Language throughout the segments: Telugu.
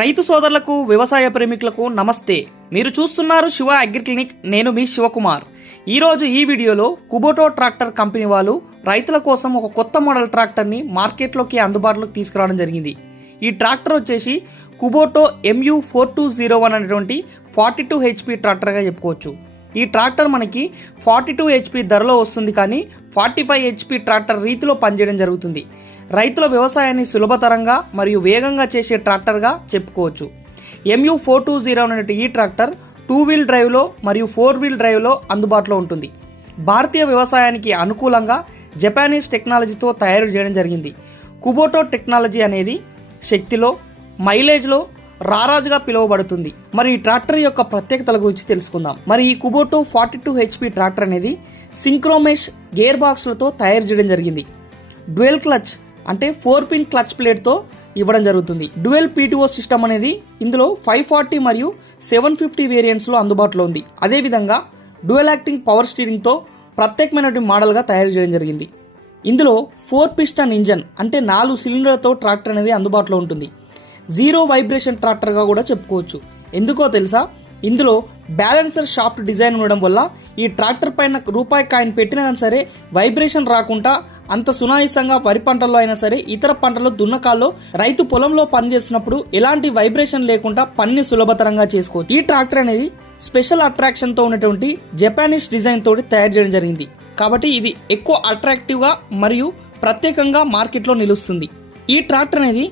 రైతు సోదరులకు వ్యవసాయ ప్రేమికులకు నమస్తే. మీరు చూస్తున్నారు శివ అగ్రి క్లినిక్. నేను మీ శివకుమార్. ఈరోజు ఈ వీడియోలో కుబోటో ట్రాక్టర్ కంపెనీ వాళ్ళు రైతుల కోసం ఒక కొత్త మోడల్ ట్రాక్టర్ని మార్కెట్లోకి అందుబాటులోకి తీసుకురావడం జరిగింది. ఈ ట్రాక్టర్ వచ్చేసి కుబోటో MU4201 అనేటువంటి 42 HP ట్రాక్టర్గా చెప్పుకోవచ్చు. ఈ ట్రాక్టర్ మనకి 42 HP ధరలో వస్తుంది, కానీ 45 HP ట్రాక్టర్ రీతిలో పనిచేయడం జరుగుతుంది. రైతుల వ్యవసాయాన్ని సులభతరంగా మరియు వేగంగా చేసే ట్రాక్టర్గా చెప్పుకోవచ్చు. MU420 అనే ఈ ట్రాక్టర్ 2 వీల్ డ్రైవ్లో మరియు 4 వీల్ డ్రైవ్లో అందుబాటులో ఉంటుంది. భారతీయ వ్యవసాయానికి అనుకూలంగా జపానీస్ టెక్నాలజీతో తయారు చేయడం జరిగింది. కుబోటో టెక్నాలజీ అనేది శక్తిలో, మైలేజ్లో రారాజుగా పిలువబడుతుంది. మరి ఈ ట్రాక్టర్ యొక్క ప్రత్యేకతల గురించి తెలుసుకుందాం. మరి ఈ కుబోటో 42 HP ట్రాక్టర్ అనేది సింక్రోమెష్ గేర్ బాక్స్లతో తయారు చేయడం జరిగింది. డ్యూయల్ క్లచ్ అంటే 4 పిన్ క్లచ్ ప్లేట్తో ఇవ్వడం జరుగుతుంది. డ్యూయల్ PTO సిస్టమ్ అనేది ఇందులో 540 మరియు 750 వేరియంట్స్లో అందుబాటులో ఉంది. అదేవిధంగా డ్యూయల్ యాక్టింగ్ పవర్ స్టీరింగ్తో ప్రత్యేకమైన మోడల్గా తయారు చేయడం జరిగింది. ఇందులో 4 పిస్టన్ ఇంజన్ అంటే 4 సిలిండర్లతో ట్రాక్టర్ అనేది అందుబాటులో ఉంటుంది. జీరో వైబ్రేషన్ ట్రాక్టర్గా కూడా చెప్పుకోవచ్చు. ఎందుకో తెలుసా? ఇందులో బ్యాలెన్సర్ షాఫ్ట్ డిజైన్ ఉండడం వల్ల ఈ ట్రాక్టర్ పైన రూపాయి కాయిన్ పెట్టినా సరే వైబ్రేషన్ రాకుండా అంత సునాయాసంగా వరి పంటల్లో అయినా సరే ఇతర పంటల్లో దున్నకాల్లో రైతు పొలంలో పనిచేస్తున్నప్పుడు ఎలాంటి వైబ్రేషన్ లేకుండా పని సులభతరంగా చేసుకోవచ్చు. ఈ ట్రాక్టర్ అనేది స్పెషల్ అట్రాక్షన్ తో ఉన్నటువంటి జపానీస్ డిజైన్ తోటి తయారు చేయడం జరిగింది. కాబట్టి ఇది ఎక్కువ అట్రాక్టివ్ గా మరియు ప్రత్యేకంగా మార్కెట్లో నిలుస్తుంది. ఈ ట్రాక్టర్ అనేది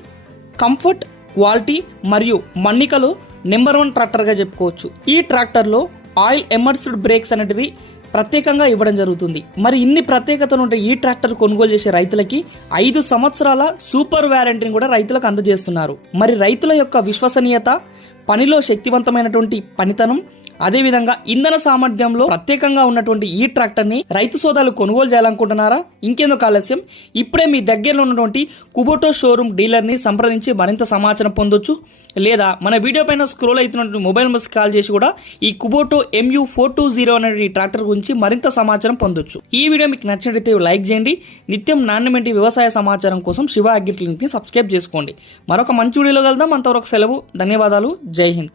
కంఫర్ట్, క్వాలిటీ మరియు మన్నికలో నెంబర్ 1 ట్రాక్టర్ గా చెప్పుకోవచ్చు. ఈ ట్రాక్టర్ లో ఆయిల్ ఎమర్స్డ్ బ్రేక్స్ అనేటివి ప్రత్యేకంగా ఇవ్వడం జరుగుతుంది. మరి ఇన్ని ప్రత్యేకతలు ఉంటే ఈ ట్రాక్టర్ కొనుగోలు చేసే రైతులకి 5 సంవత్సరాల సూపర్ వారంటీని కూడా రైతులకు అందజేస్తున్నారు. మరి రైతుల యొక్క విశ్వసనీయత, పనిలో శక్తివంతమైనటువంటి పనితనం, అదేవిధంగా ఇంధన సామర్థ్యంలో ప్రత్యేకంగా ఉన్నటువంటి ఈ ట్రాక్టర్ ని రైతు సోదరులు కొనుగోలు చేయాలనుకుంటున్నారా? ఇంకెందుకు ఆలస్యం, ఇప్పుడే మీ దగ్గరలో ఉన్నటువంటి కుబోటో షోరూమ్ డీలర్ ని సంప్రదించి మరింత సమాచారం పొందొచ్చు. లేదా మన వీడియో పైన స్క్రోల్ అవుతున్నటువంటి మొబైల్ నెంబర్స్ కాల్ చేసి కూడా ఈ కుబోటో MU420 అనే ఈ ట్రాక్టర్ గురించి మరింత సమాచారం పొందొచ్చు. ఈ వీడియో మీకు నచ్చినట్లయితే లైక్ చేయండి. నిత్యం నాణ్యమైన వ్యవసాయ సమాచారం కోసం శివ అగ్రి క్లినిక్ ని సబ్స్క్రైబ్ చేసుకోండి. మరొక మంచి వీడియోలో కలుద్దాం. అంతవరకు సెలవు. ధన్యవాదాలు. జై హింద్.